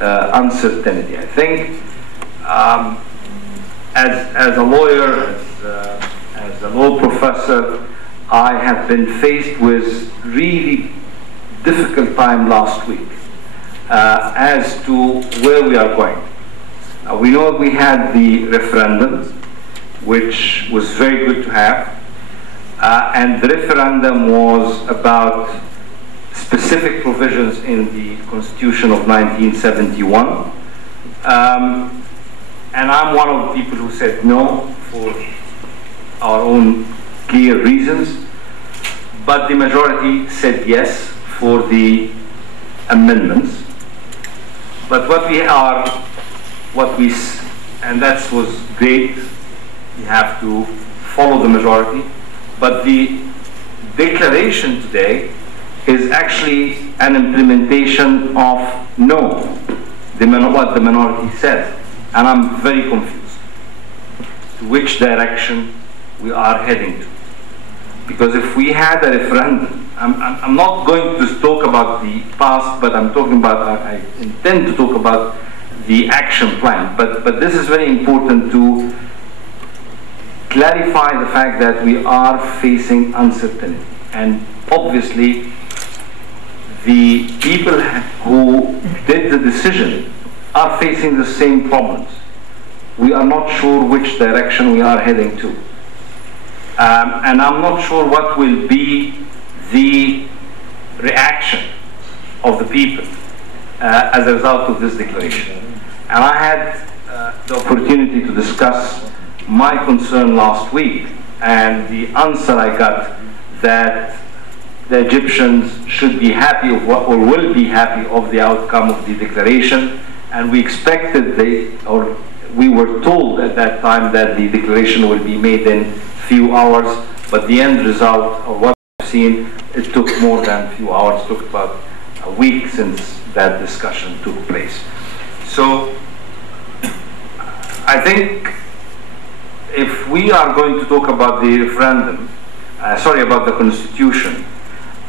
uncertainty. I think as a lawyer, as a law professor, I have been faced with really difficult time last week as to where we are going. We know we had the referendum, which was very good to have, and the referendum was about specific provisions in the Constitution of 1971. And I'm one of the people who said no for our own clear reasons, but the majority said yes for the amendments. But and that was great, we have to follow the majority, but the declaration today is actually an implementation of no, what the minority said. And I'm very confused to which direction we are heading to. Because if we had a referendum, I'm not going to talk about the past, but I'm talking about, I intend to talk about the action plan. But this is very important to clarify the fact that we are facing uncertainty. And obviously, the people who did the decision are facing the same problems. We are not sure which direction we are heading to. And I'm not sure what will be the reaction of the people as a result of this declaration. And I had the opportunity to discuss my concern last week, and the answer I got that the Egyptians should be happy of what, or will be happy of the outcome of the declaration. And we expected, or we were told at that time that the declaration will be made in few hours, but the end result of what we've seen, it took more than a few hours. It took about a week since that discussion took place. So I think if we are going to talk about the referendum, about the Constitution,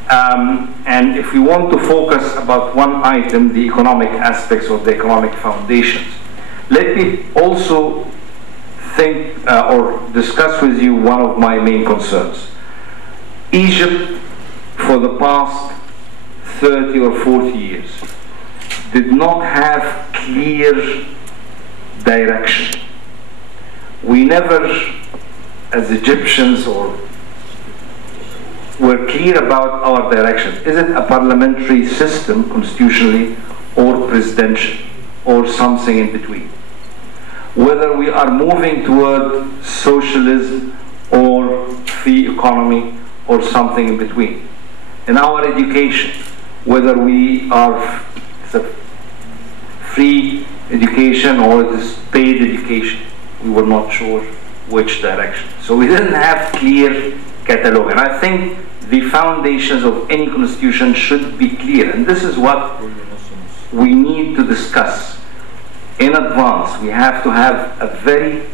and if we want to focus about one item, the economic aspects or the economic foundations, let me also think or discuss with you one of my main concerns. Egypt, for the past 30 or 40 years, did not have clear direction. We never, as Egyptians, were clear about our direction. Is it a parliamentary system constitutionally, or presidential, or something in between? Whether we are moving toward socialism or free economy or something in between. In our education, whether we are free education or it is paid education, we were not sure which direction. So we didn't have clear catalog. And I think the foundations of any constitution should be clear. And this is what we need to discuss in advance. We have to have a very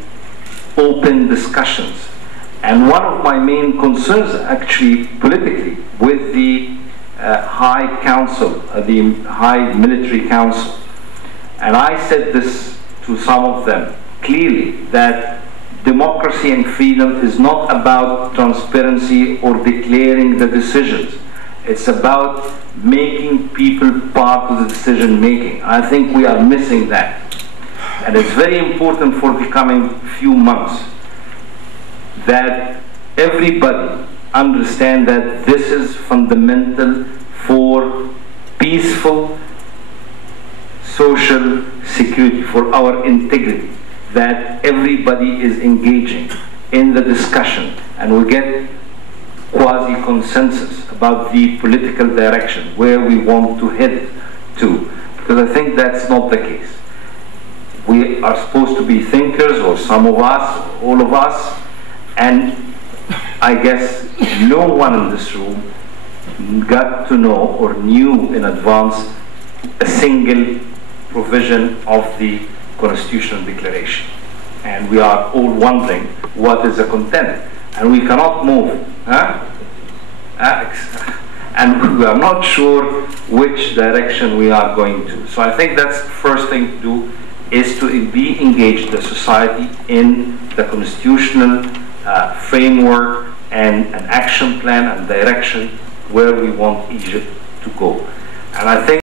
open discussions. And one of my main concerns, actually politically, with the High Council, the High Military Council, and I said this to some of them clearly, that democracy and freedom is not about transparency or declaring the decisions. It's about making people part of the decision making. I think we are missing that. And it's very important for the coming few months that everybody understand that this is fundamental for peaceful social security, for our integrity, that everybody is engaging in the discussion and we get quasi-consensus about the political direction, where we want to head to. Because I think that's not the case. We are supposed to be thinkers, or some of us, or all of us, and I guess no one in this room got to know or knew in advance a single provision of the Constitutional Declaration. And we are all wondering what is the content. And we cannot move. and we are not sure which direction we are going to. So I think that's the first thing to do, is to re-engage the society in the constitutional framework and an action plan and direction where we want Egypt to go. And I think